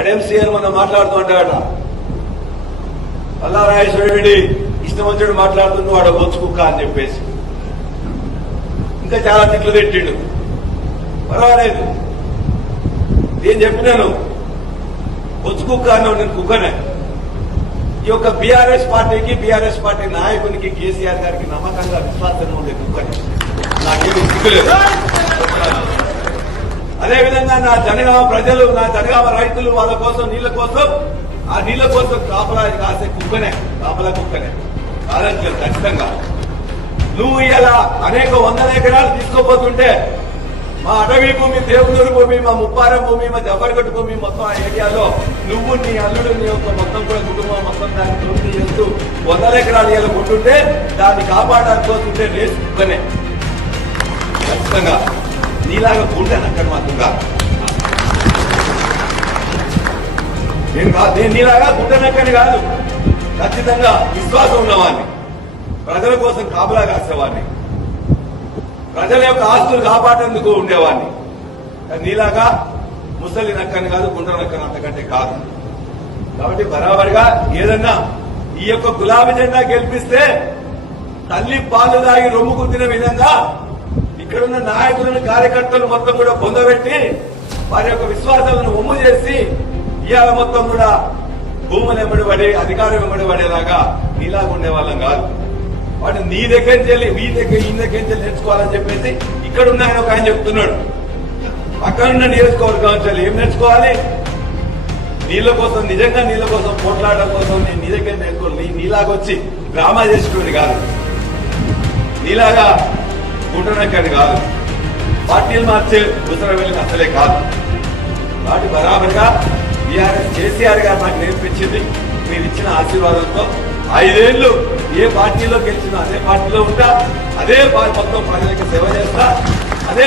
ఎన్ఎంసీఆర్ మనం మాట్లాడుతూ ఉంటాడట, పల్లారాజేశ్వరరెడ్డి ఇష్టం వచ్చాడు మాట్లాడుతున్న వాడు బొచ్చు కుక్క అని చెప్పేసి ఇంకా చాలా తిట్లు తిట్టిండు. పర్వాలేదు, నేను చెప్పినాను బొచ్చు కుక్క అన్నావు, నేను కుక్కనే. ఈ యొక్క బీఆర్ఎస్ పార్టీకి, బీఆర్ఎస్ పార్టీ నాయకునికి, కేసీఆర్ గారికి నమ్మకంగా విశ్వాసంగా ఉండే కుక్కని నాకేమీ సిగ్గులేదు. అదేవిధంగా నా జనగామ ప్రజలు, నా జనగామ రైతులు వాళ్ళ కోసం, నీళ్ల కోసం, ఆ నీళ్ల కోసం కాపలా కాసే కుక్కనే, కాపలా కుక్కనే కాదంటలేదు ఖచ్చితంగా. నువ్వు ఇలా అనేక వందల ఎకరాలు తీసుకోపోతుంటే మా అటవీ భూమి, దేవునూరు భూమి, మా ముప్పారం భూమి, మా జబ్బర్గట్టు భూమి మొత్తం ఆ ఏరియాలో నువ్వు, నీ అల్లుడు, నీ యొక్క మొత్తం కూడా కుటుంబం మొత్తం దాన్ని దోపిడీ చేస్తూ వందల ఎకరాలు ఇలా ఉంటుంటే దాన్ని కాపాడాలనుకోతుంటే రేసు కుక్కనే ఖచ్చితంగా. నీలాగా గుంటాను అక్కడ మాత్రంగా నేను నీలాగా గుంటనక్కని కాదు, ఖచ్చితంగా విశ్వాసం ఉన్నవాడిని, ప్రజల కోసం కాపలా కాసేవాడిని, ప్రజల యొక్క ఆస్తులు కాపాడేందుకు ఉండేవాడిని. నీలాగా ముసలి నక్కని కాదు, గుంట నక్కని అంతకంటే కాదు. కాబట్టి బరాబరిగా ఏదన్నా ఈ యొక్క గులాబీ జెండా గెలిపిస్తే తల్లి పాలు దాగి రొమ్ము కుద్దిన విధంగా ఇక్కడున్న నాయకులను, కార్యకర్తలు మొత్తం కూడా పొందబెట్టి వారి యొక్క విశ్వాసాలను ఒమ్ము చేసి ఇవాళ మొత్తం కూడా భూములు వెంబడిపడి, అధికారం వెంబడిపడేలాగా నీలాగా ఉండేవాళ్ళం కాదు. వాటి నీ దగ్గర నుంచి వెళ్ళి మీ దగ్గర, ఈ దగ్గర నుంచి నేర్చుకోవాలని చెప్పేసి ఇక్కడ ఉన్న ఆయన ఒక ఆయన చెప్తున్నాడు. అక్కడున్న నియోజకవర్గం నుంచి ఏం నేర్చుకోవాలి? నీళ్ల కోసం, నిజంగా నీళ్ల కోసం పోట్లాడడం కోసం నేను నీ దగ్గర నేర్చుకోవాలి. నీలాగా వచ్చి డ్రామా చేసేటువంటి కాదు, నీలాగా గుంటనక్కని కాదు, పార్టీలు మార్చే ఉత్తరం వెళ్ళిన అసలే కాదు. వాటి బరాబరిగా బీఆర్ఎస్ కేసీఆర్ గారు నాకు నేర్పించింది, మీరు ఇచ్చిన ఆశీర్వాదంతో 5 ఏళ్లు ఏ పార్టీలో గెలిచినా అదే పార్టీలో ఉంటా, అదే మొత్తం ప్రజలకు సేవ చేస్తా, అదే